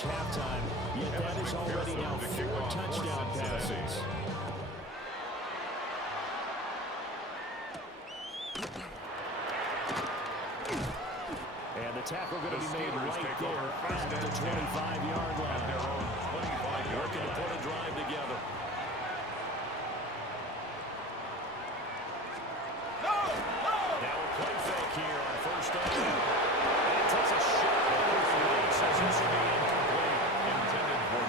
approach halftime, yet that is already now 4 touchdown passes. And the tackle going to be made right there at the 25-yard line. Working to put a drive together. Now a play fake here on first down. And it takes a shot at the lead. Says this will be incomplete. Intended for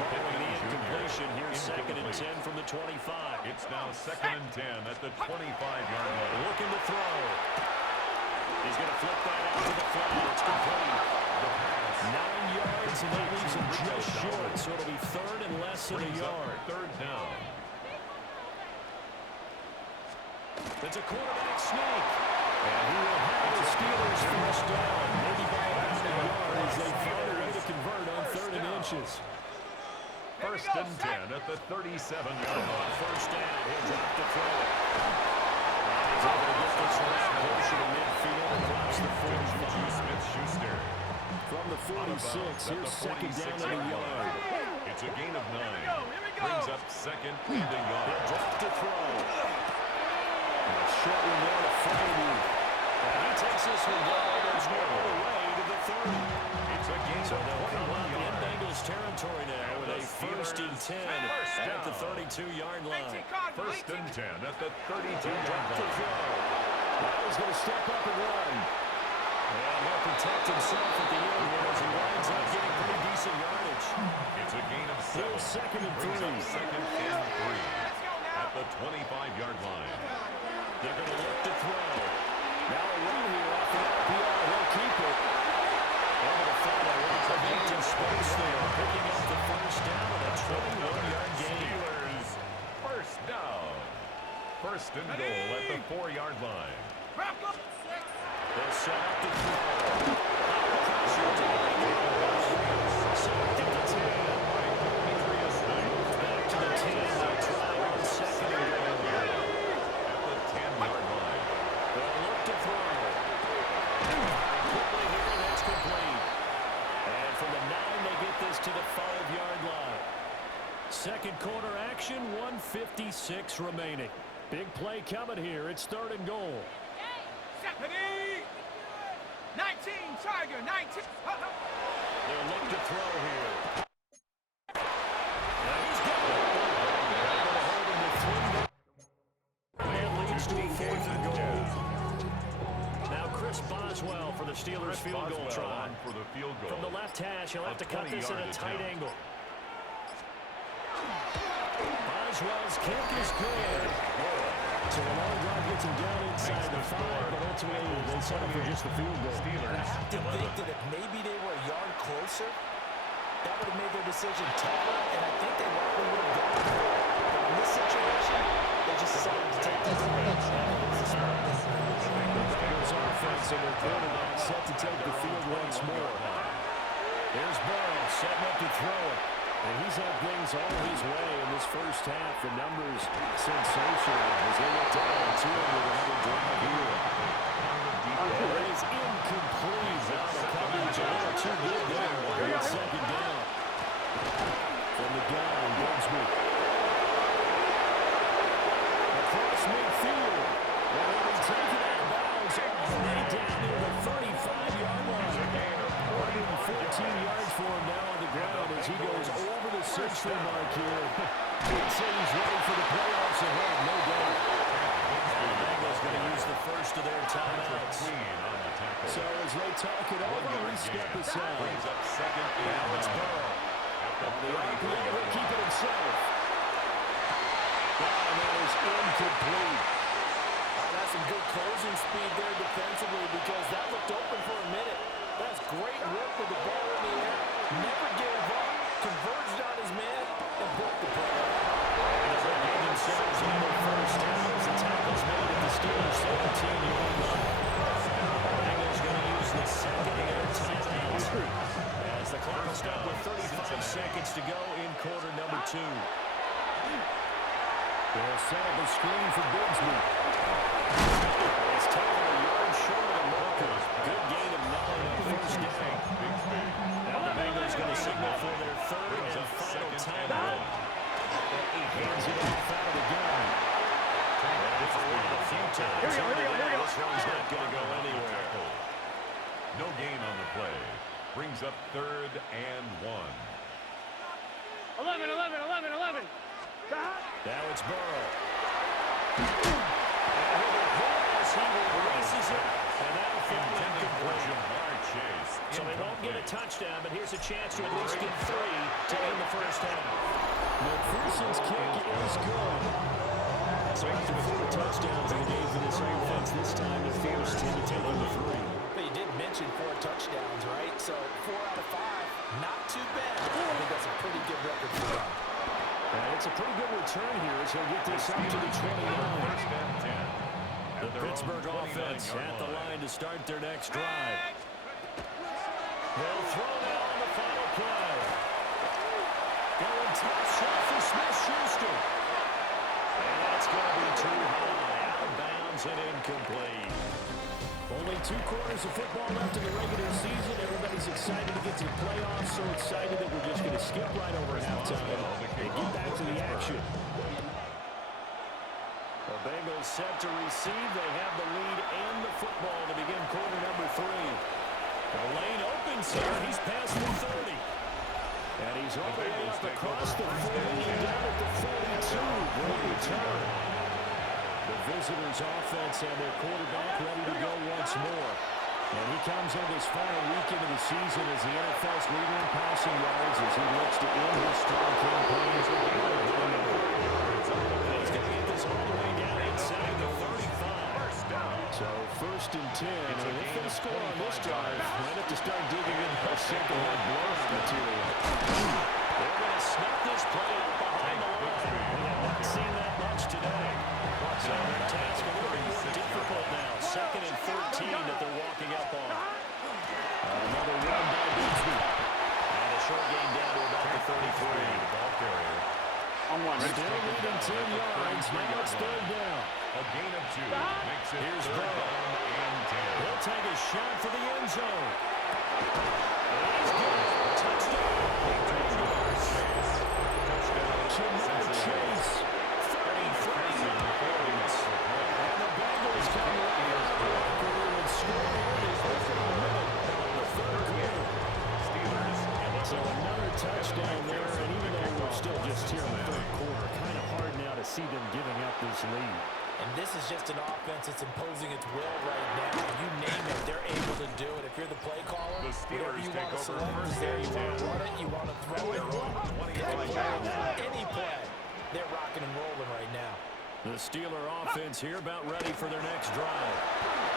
following the incompletion. Here's 2nd and 10 from the 25. It's now 2nd and 10 at the 25-yard line. Looking to throw. He's going to flip that out to the flat. It's complete. 9 yards, and that leaves him just short. So it'll be 3rd and less than a yard. 3rd down. That's a quarterback sneak. And he will have the Steelers first down. Maybe by about a yard as they find a way to convert on 3rd and inches. 1st and 10 at the 37-yard line. First down. He'll drop the throw. And he's able to get this one out closer to midfield across the 45. Smith-Schuster. From the 46, here's 2nd down and a yard. It's a gain of 9. Brings up 2nd and a yard. He'll drop to throw. And a short one there to Friday. And he takes this one down. There's no other way to the 30. It's a gain So of they'll come 21 out in yards. Bengals territory now with a 1st and 10 at the 32-yard line. 1st and 10 at the 32-yard To line. throw. Now he's going to step up and run. And he'll protect himself at the end here as he winds up getting pretty decent yardage. It's a gain of 7. Here's 2nd and 3. Brings up 2nd and 3 at the 25-yard line. They're going to look to throw. Now a run here off the RPO. He'll keep it. Able to find a lot of empty space there. Picking up the first down with a 21-yard gain. Steelers first down. 1st and goal at the 4-yard line. They'll set up to throw. Pressure to the Second and 10. Back to the 10. They'll try on 2nd and goal. At the 10-yard line. They'll look to throw. Quickly here, that's complete. And from the 9, they get this to the 5-yard line. Second quarter action, 1:56 remaining. Big play coming here. It's 3rd and goal. 19, Tiger, 19. They'll look to throw here. Now he's got it. Able to hold him to 3. And leads to a 4th and goal. Now Chris Boswell for the Steelers field goal try. For the field goal. From the left hash, he'll have to cut this at a tight angle. Boswell's kick is good. So the long drive gets him down inside the 5, but ultimately they settle for just the field goal. And I have to think that if maybe they were a yard closer, that would have made their decision tougher, and I think they likely would have gone for it. But in this situation, they just decided to take this advantage. The Bengals offense and their quarterback set to take the field once more. There's Burrow setting up to throw it. And he's had things all his way in this first half. The numbers sensational as they look to add to him with another drive here. It is incomplete. Now the coverage a little too good there. It's 2nd down. From the gun, Bigsby. Across midfield. And they've been taken out of bounds all the way down near the 35-yard line. 14 yards for him now on the ground as he goes over the 6-3 mark here. He'd say he's ready for the playoffs ahead, no doubt. The Bengals going to use the first of their timeouts. So as they talk it over, we step aside. Brings up 2nd and Now it's Burrow. On the RPO, he'll keep it himself. And that is incomplete. That's some good closing speed there defensively because that looked open for a minute. That's great work with the ball in the air. Never gave up, converged on his man, and broke the play. And as they get themselves on their first down as the tackle's made at the Steelers' 17-yard line. Bengals going to use the 2nd of their timeouts as the clock will stop with 35 seconds to go in quarter number 2. They'll set up a screen for Bigsby. It's taken a yard short of the marker. Good gain of 9 on first down. Now the Bengals going to signal brings up 3rd and 1. 11, 11, 11, 11. Now it's Burrow. And with a pass, he releases it. And that'll fall incomplete. So they won't get a touchdown, but here's a chance to at least get 3 to end the first half. McPherson's kick is good. So after 4 touchdowns in the game for this offense, this time it forced him to take the 3. But you did mention 4 touchdowns, right? So 4 out of 5, not too bad. I think that's a pretty good record for them. And it's a pretty good return here as he'll get this up to the 29. The Pittsburgh offense at the line to start their next drive. They'll throw now on the final play. Going top shelf for Smith-Schuster. And that's going to be too high. Out of bounds and incomplete. Only 2 quarters of football left in the regular season. Everybody's excited to get to the playoffs. So excited that we're just going to skip right over halftime and get back to the action. The Bengals set to receive. They have the lead and the football to begin quarter number 3. The lane opens here. He's past the 30. And he's all the way up across the 40 and down at the 42. Great return. The visitors' offense and their quarterback ready to go once more. And he comes in this final week into the season as the NFL's leader in passing yards as he looks to end his strong campaign. He's going to get this all the way down inside the 35. So 1st and 10. And if they score on this drive, might have to start digging in the second half blowout material. They're going to snap this play up behind the line. We have not seen that much today. So their task a little bit more difficult now. 2nd and 13 that they're walking up on. Another run by Bigsby. And a short gain down to about the 33. Ball carrier. Still leading 10 yards. Now it's 3rd down. A gain of 2 makes it Here's 3rd Burrow. and 10. He'll take a shot for the end zone. He's good. Touchdown. Jamar Chase. 33 yards. And the Bengals come in and score in the 3rd quarter. So another touchdown there, and even though we're still just here in the 3rd quarter, kind of hard now to see them giving up this lead. And this is just an offense that's imposing its will right now. You name it, they're able to do it. If you're the play caller, The whatever Steelers you take want to over select is 1st there. and You want to 10. run it, you want to throw it. Any play. They're rocking and rolling right now. The Steeler offense here about ready for their next drive.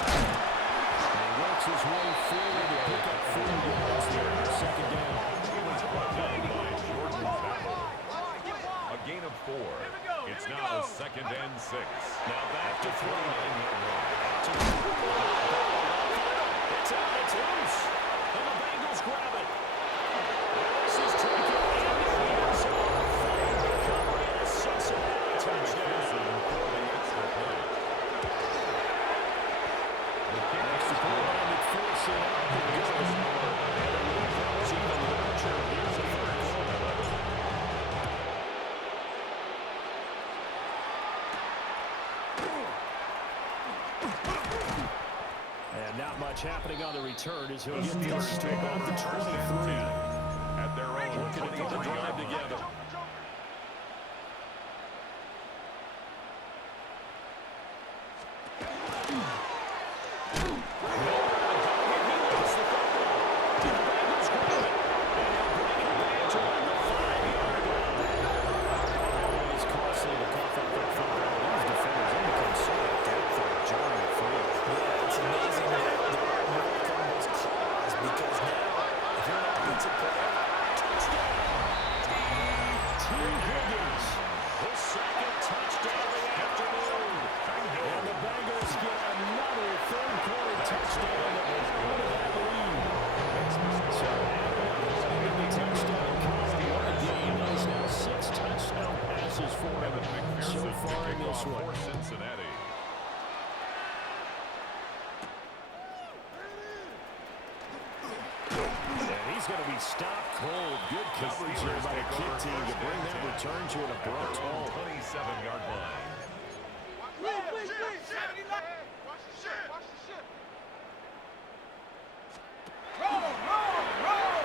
And he works his way forward to pick up 4 yards there on 2nd down. A gain of 4. It's now 2nd and 6. Now back to throwing. It's out, it's loose. And the Bengals grab it. This is taken in the end zone. Recovery and a Cincinnati touchdown. Next to play by McPherson out the good. And the lead grows even larger. Here's the 3rd quarter. And not much happening on the return as he'll get this to about the 23. At their own Looking to put the drive together. Cincinnati. And he's going to be stopped cold. Good coverage here by the kick team to bring that return to an abrupt halt. 27-yard line. Roll, roll, roll.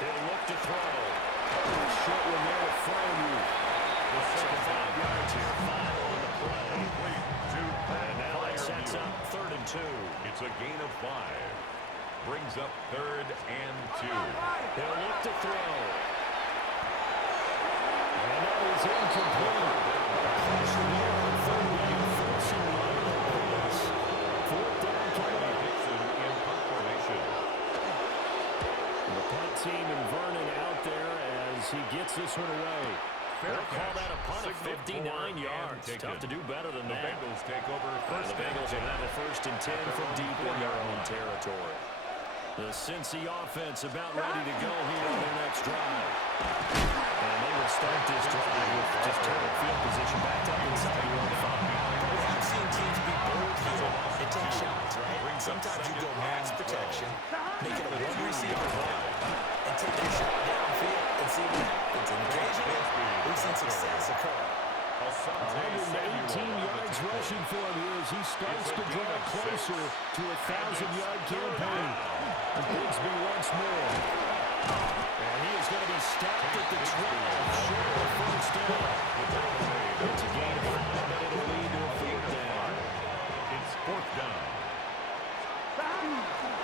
He'll look to throw. Short one there to Frame. The second 5 yards here. 5 on the play. And now it sets up 3rd and 2. It's a gain of 5. Brings up 3rd and 2. He'll look to throw. And that is incomplete. Pressure here on 3rd down. Forcing the pass. 4th down coming up. In punt formation. The punt team and Vernon out there as he gets this one away. They'll call that a punt of 59 yards. Tough to do better than the that. Bengals take over first. The Bengals will have a 1st and 10 from deep in their own territory. The Cincy offense about ready to go here on their next drive. And they will start this drive with just terrible field position backed up inside your own 5. We have seen teams be bold here and take shots, right? Sometimes you go max protection, make it a one-receiver play, and take your shot downfield and see what happens. And occasionally, we've seen success occur. 118 yards rushing for him here as he starts to draw closer to a 1,000-yard campaign. And Bigsby once more. And he is going to be stopped at the 12, short of the 1st down. It's a gain of 5, but it'll lead to a 4th down. It's 4th down.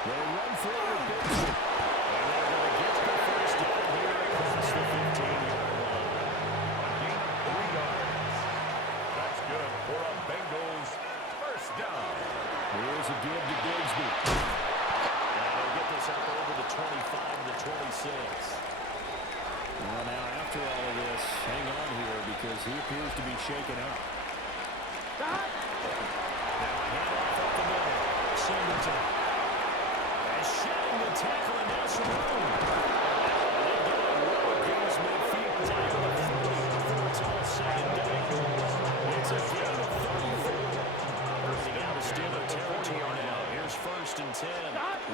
They run for it with Bigsby. And they're going to get the 1st down here across the 15-yard line. A gain of 3 yards. That's good for a Bengals 1st down. Here's a give to Bigsby. And they'll get this up over the 25 to the 26. Well, now after all of this, hang on here because he appears to be shaken up. Now a handoff up the middle. Singleton. And shedding the tackle and now some room. They get a row against midfield down to the 40 before it's all said and done. It's a gain of 34. Bringing out a Steeler territory now. Here's 1st and 10.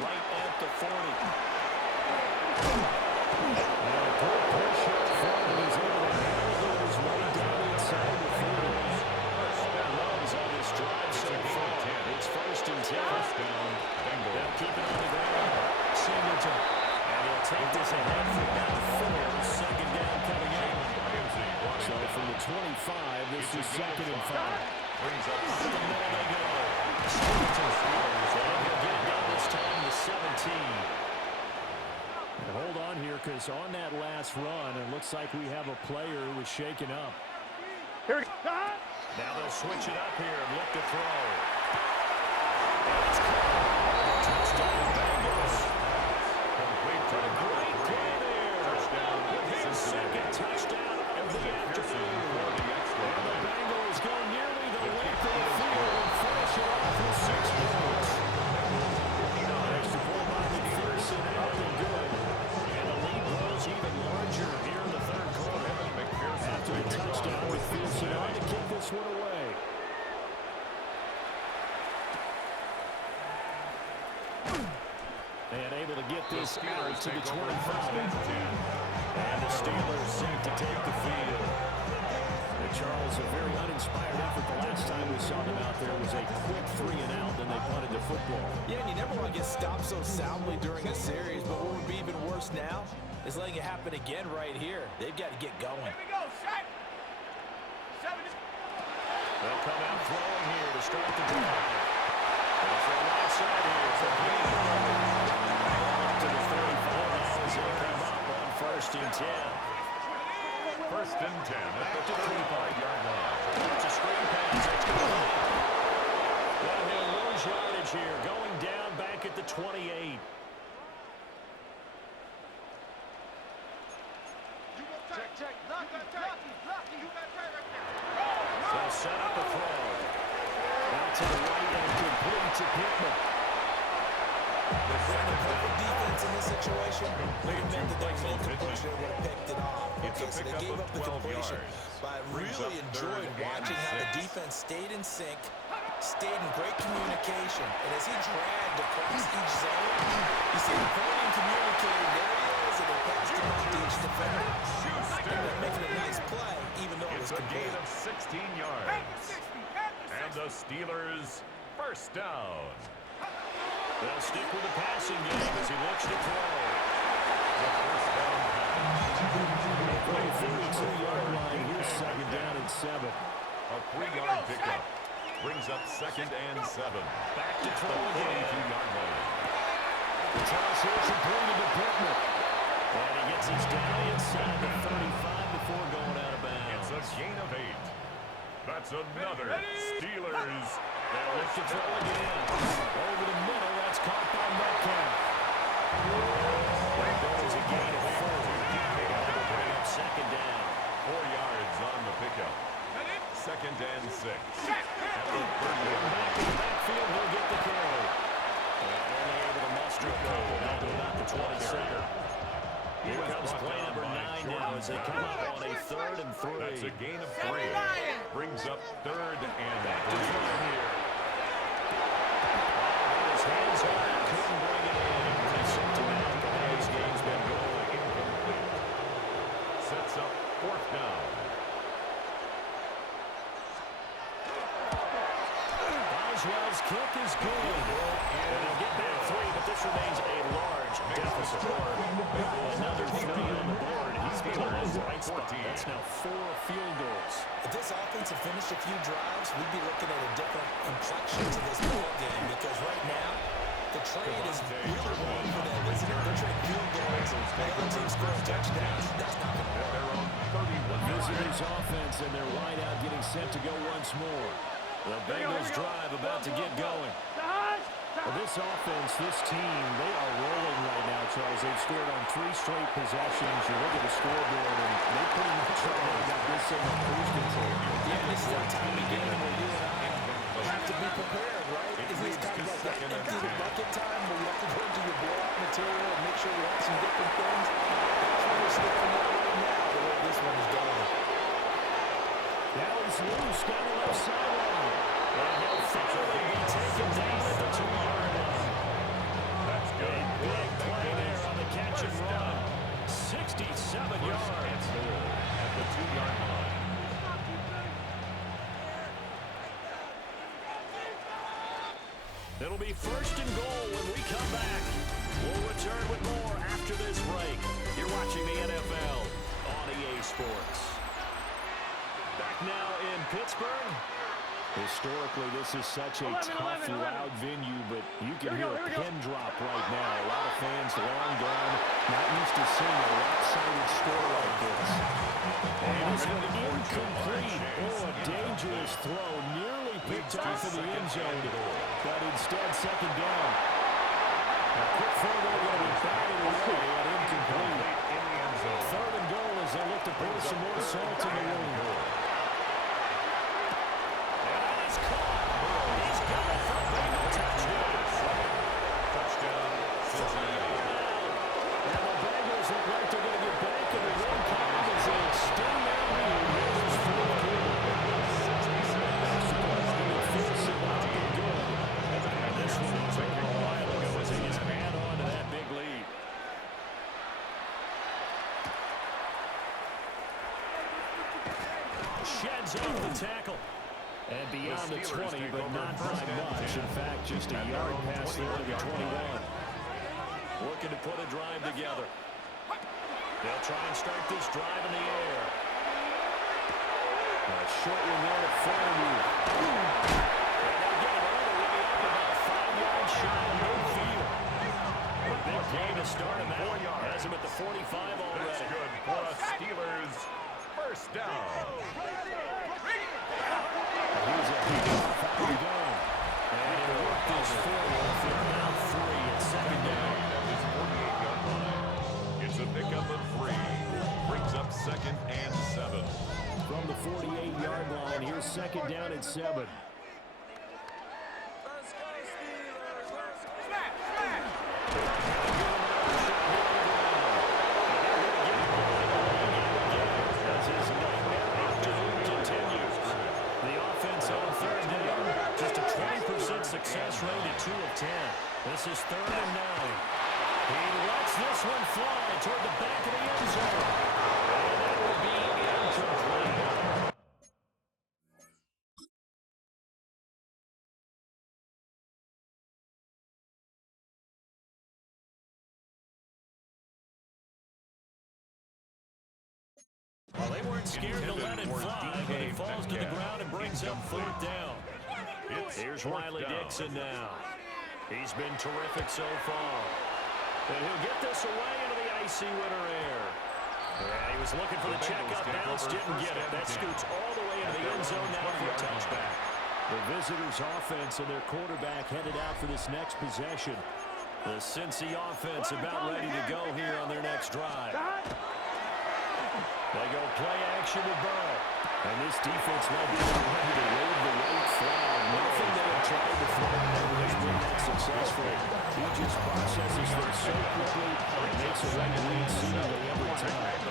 Right at the 40. And a good push up front, and he's able to handle his way down inside the 40. Runs on this drive so far. It's 1st and 10. They'll keep it on the ground. Singleton. And he'll take this ahead for about 4. 2nd down coming in. So from the 25, this is 2nd and 5. Brings up Up the middle they go. Singleton. And he'll get it down this time to 17. And hold on here, because on that last run, it looks like we have a player who was shaken up. Now they'll switch it up here and look to throw. Touchdown Bengals. complete to the Great play there. touchdown. With his 2nd touchdown of the afternoon. And the Bengals go nearly the length of the field and finish it off with 6 points. Extra point by McPherson, nothing good. And the lead grows even larger here in the 3rd quarter. After the touchdown, McPherson on to kick this one away. And able to get this out to the 25. And the Steelers set to take the field. And Charles, a very uninspired effort. The last time we saw them out there was a quick 3 and out, then they punted the football. Yeah, and you never want to get stopped so soundly during a series, but what would be even worse now is letting it happen again right here. They've got to get going. Here we go, shot. 7. They'll come out throwing here to start the drive. And from the right side here, it's a gain. To the 35 as they come up on 1st and 10. 1st and 10 at the 25-yard line. It's a screen pass. It's complete. Well, he'll lose yardage here. Going down back at the 28. They'll set up a throw. Out to the right and complete to Pittman. The perfect defense in this situation would have meant that they made the push and would have picked it off. Okay, so they gave up the completion. But I really enjoyed watching how the defense stayed in sync, stayed in great communication, and as he dragged across each zone, you see the podium communicating, there he is, and they passed him off to each defender. Ended up making a nice play, even though it was It's a gain complete. of 16 yards. And the Steelers 1st down. They'll stick with the passing game as he looks to throw. The 1st second and 7. Back to throw again. 42-yard line. The toss here completed to Pittman. And he gets his down inside the 35 before going out of bounds. It's a gain of 8. That's another Steelers. They'll look to throw again. Over the middle, that's caught by Metcalf. There goes a gain of 4. That'll bring up second down. 4 yards on the pickup. Second and 6. Back in the backfield, he'll get the carry. And only able to muster a couple down to about the 27. Here comes play number 9 now as they come up on a 3rd and 3. That's a gain of 3. Brings up 3rd and 3. Here. His hands on it, couldn't bring it in. Pretty symptomatic of how this game's been going. Incomplete. Sets up 4th down. Boswell's kick is good. And they'll get back 3, but this remains a large deficit. Another 3 on the board. He's been on the right spot. That's now 4 field goals. If this offense had finished a few drives, we'd be looking at a different complexion to this ball game because right now, the trade is really wrong for them, isn't it? They're trading field goals. The other team scores touchdowns. That's not going to work. Visitors offense and their wideout getting set to go once more. The Bengals drive about to get going. Well, this offense, this team, they are rolling right now, Charles. They've scored on 3 straight possessions. You look at the scoreboard, and they pretty much right now got this thing on cruise control. Yeah, this is that time of game where you and I have to be prepared, right? Is this kind of like that empty the bucket time where you have to go into your blowout material and make sure you have some different things? That's where we're standing at right now, the way this one is going. Now it's loose down the left sideline. And he'll finally be taken down at the 2-yard line. That's good. A big play there on the catch and run. 67 yards. At the 2-yard line. It'll be 1st and goal when we come back. We'll return with more after this break. You're watching the NFL on EA Sports. Back now in Pittsburgh. Historically, this is such a tough, loud venue, but you can hear a pin drop right now. A lot of fans long gone, not used to seeing a lopsided score like this. And this one incomplete. Oh, a dangerous throw. Nearly picked off in the end zone, but instead second down. A quick throw there going to be batted away and incomplete. 3rd and goal as they look to pour some more salt in the wound. Sheds off the tackle. And beyond the 20, but not by much. In fact, just a yard pass there to the 21. Looking to put a drive together. They'll try and start this drive in the air. A short one there to Fairview. And they get it all the way up about 5 yards shy of midfield. A big play to start him out. Has him at the 45 already. That's good for the Steelers. 1st down. Here's a handoff out of gun. And he'll work this forward for now 3 at second down. At his 48-yard line. It's a pickup of 3. Brings up 2nd and 7. From the 48-yard line, here's second down at 7. Success rate at 2 of 10. This is 3rd and 9. He lets this one fly toward the back of the end zone. And that will be incomplete. Well, they weren't scared to let it fly, but it falls to the ground and brings up 4th down. Here's Riley Dixon now. He's been terrific so far. And he'll get this away into the icy winter air. Yeah, he was looking for the checkup bounce, didn't get it. That scoots all the way into the end zone now for a touchback. The visitors' offense and their quarterback headed out for this next possession. The Cincy offense about ready to go here on their next drive. They go play action with Burrow. And this defense might be ready to wave the white flag. Nothing they have tried to throw at has been that successful. He just processes things so quickly and makes a right read seemingly every time.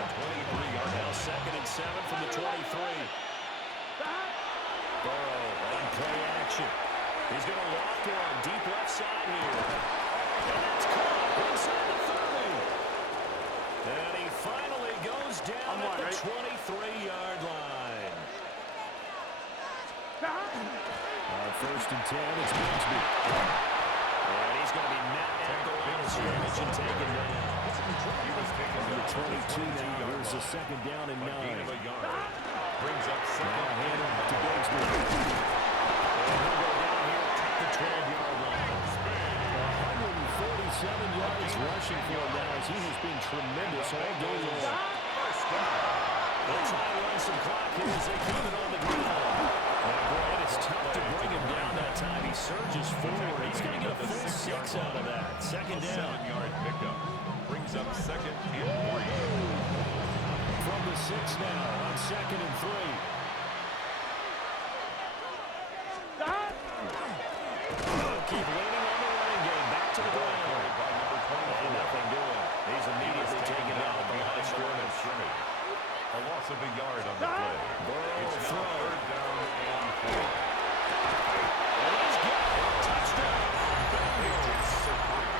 Now 2nd and 7 from the 23. Burrow on play action. He's going to lock one deep left side here. And that's caught inside the 30. And he finally goes down at the 23-yard line. On 1st and 10, it's Bigsby. And he's going to be met at the line of scrimmage and taken down. Number 22 now. Here's a 2nd down and 9. Brings up second. Now hand off to Bigsby. And he'll go down here at the 12-yard line. 147 yards rushing for him now as he has been tremendous all day long. They'll try to run some clock here as they keep it on the ground. And boy, it's tough to bring him down that time. He surges forward. He's going to get a full 6 out of that. 2nd down. 7-yard pickup. Brings up 2nd and 3. From the 6 now on 2nd and 3. Keep leaning on the running game. Back to the ground. And nothing doing. He's immediately taken out behind scrimmage. A loss of a yard on the play. It's now 3rd down and 4. And he's got it. Touchdown. Patriots supreme.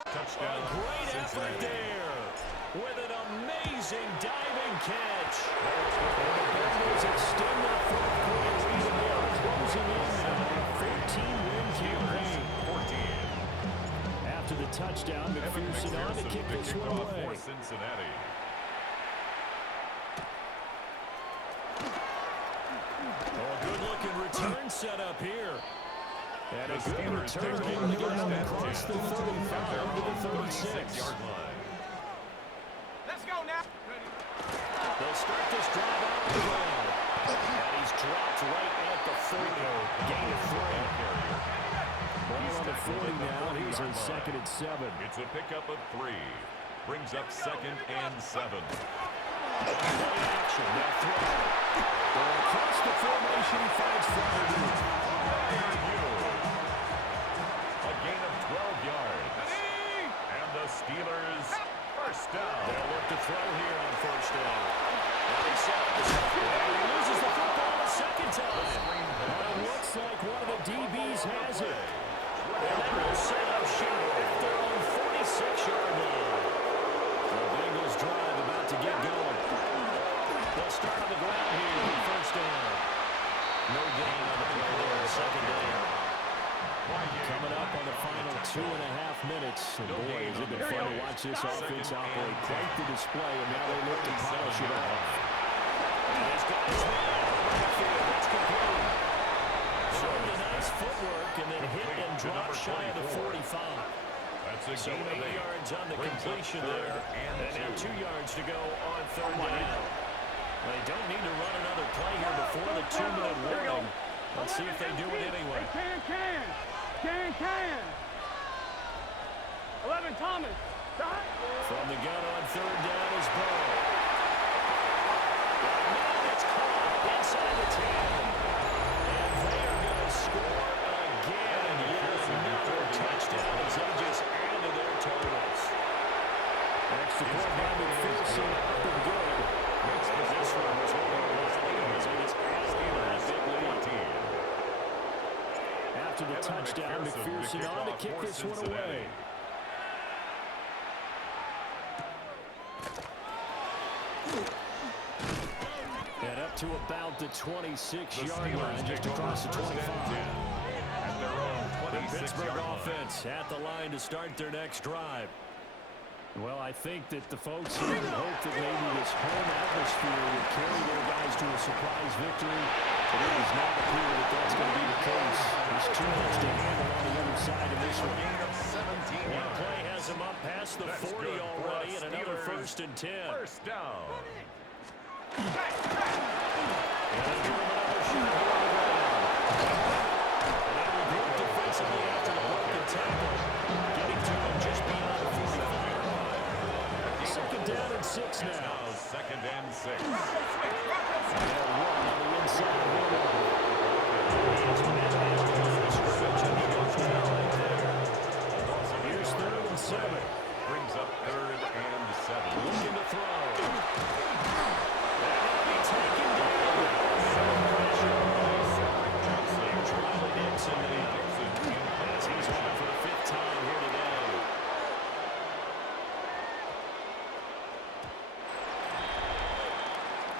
Touchdown, Great effort Cincinnati. there with an amazing diving catch. And the Bengals extend their 4th-quarter lead, and they are closing in now on a 14-win campaign. 14. After the touchdown, McPherson on to kick this one away. For Cincinnati. Oh, a good-looking return set up here. And a good Steelers return take getting the down first across the 35 to the 36. 36-yard line. Let's go now. They'll start this drive out the ground. And he's dropped right at the 40. Gain of 3. Ball on the 40 now. Here's a 2nd and 7. It's a pickup of 3. Brings up 2nd and 7. Play action. They'll throw. Well, across the formation, he finds Fryermuth. A gain of 12 yards. And the Steelers first down. They'll look to throw here on 1st down. And he set up the second. And he loses the football the 2nd time. And it looks like one of the DBs has it. And they will set up short at their own 46-yard line. The Bengals drive about to get going. They'll start on the ground here on 1st down. No gain on the play there, 2nd down. Coming up on the final 2.5 minutes. And boy, has it been fun to watch this offense operate. Quite the display, and now they look to polish it off. And he's got his man out of the backfield. That's complete. Showed the nice footwork and then hit and drop shy of the 45. That's a So gain of 8 8. yards on the Brings up completion 3rd there. and And now 2. 2 yards to go on 3rd down. They don't need to run another play here before the 2-minute warning. Let's see if they do it anyway. Can. 11 Thomas. From the gun on 3rd down is Burrow. Now it's caught inside the 10. And they are going to score again. Yet another touchdown as they just add to their totals. Extra point by McPherson, up and good. This one was over as they just added a big lead. after the touchdown. McPherson on to kick this one away. And up to about the 26-yard line, just across the 25. The Pittsburgh offense at the line to start their next drive. Well, I think that the folks here hope that maybe this home atmosphere will carry their guys to a surprise victory. But it does not appear that that's going to be the case. There's too much to handle on the other side of this one. One play has him up past the 40 already, and another 1st and 10. First down. And they'll give him another shot here on the ground. And they regroup defensively after the broken tackle, getting to him just beyond the 45. Second down and 6 now. Second and 6. They'll run on the inside. Here's 3rd and 7. Brings up 3rd and 7. Looking to throw. And he'll be taken down. Here's Riley Dixon as he's on for the 5th time here today.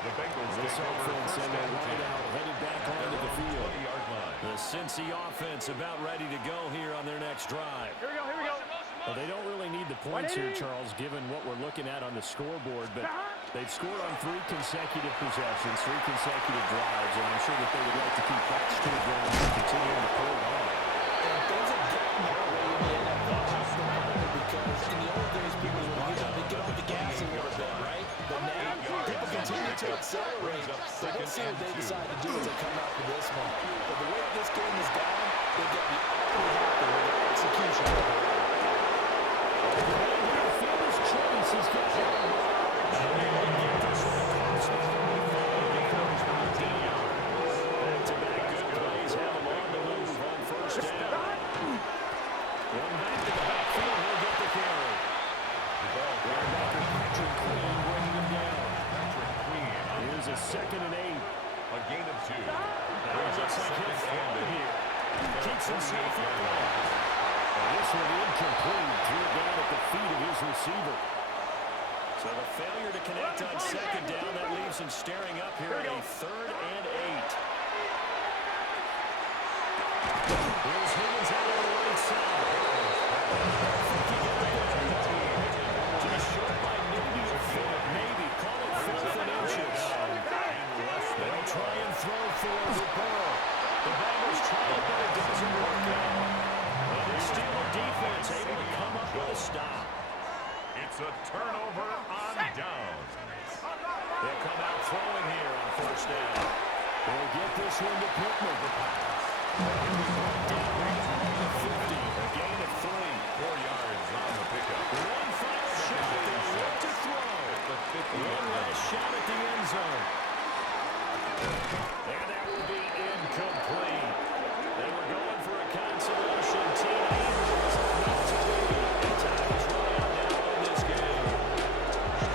The Bengals This take over offense first and their and 10. wideout headed back onto the field. 20-yard line. The Cincy offense about ready to go here on their next drive. Here we go, here we go. Well, they don't really need the points here, Charles, given what we're looking at on the scoreboard, but they've scored on 3 consecutive possessions, 3 consecutive drives, and I'm sure that they would like to keep that streak going and continue to pull it on. And things have gotten that way in the NFL just a moment because in the old days, people would get off the gas a little bit, right? But now, people continue to accelerate. So we'll see what they decide to do as they come out for this one. But the way this game is gone, they've got to be awfully happy with their execution. Fielder's choice has got it. Back-to-back good plays have him on the move on 1st down. One back to the backfield, he'll get the carry. Linebacker Patrick Queen bringing him down. Here's a 2nd and 8. A gain of 2. Now it looks like he'll throw here. Keeps himself upright. This one incomplete. Threw it down at the feet of his receiver. So the failure to connect on 2nd down, that leaves him staring up here at a 3rd and 8. Here's Higgins out on the right side. Just short by maybe a foot. Maybe. Call it 4th and inches. They'll try and throw for the Burrow. The Bengals try it, but it doesn't work out. Well, they steal a defense, able to come up with a stop. It's a turnover on downs. They'll come out throwing here on 1st down. They'll get this one to Pittman. Down on the 50, a gain of 3. 4 yards on the pickup. One final shot, they look to throw. One last shot at the end zone. And that will be incomplete. They were going for a consolation. Team was about to be. And time is running out now in this game.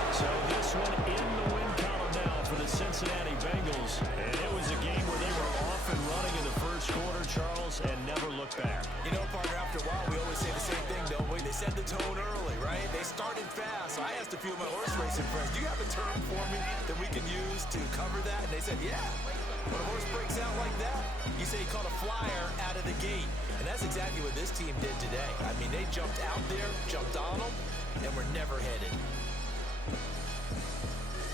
So this one in the win column now for the Cincinnati Bengals. And it was a game where they were off and running in the 1st quarter, Charles, and never looked back. You know, partner, after a while, we always say the same thing, don't we? They set the tone early, right? They started fast. So I asked a few of my horse racing friends, do you have a term for me that we can use to cover that? And they said, yeah. When a horse breaks out like that, you say he caught a flyer out of the gate. And that's exactly what this team did today. I mean, they jumped out there, jumped on them, and were never headed.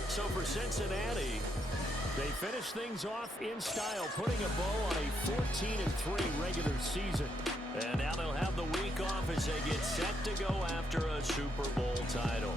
So for Cincinnati, they finished things off in style, putting a bow on a 14-3 regular season. And now they'll have the week off as they get set to go after a Super Bowl title.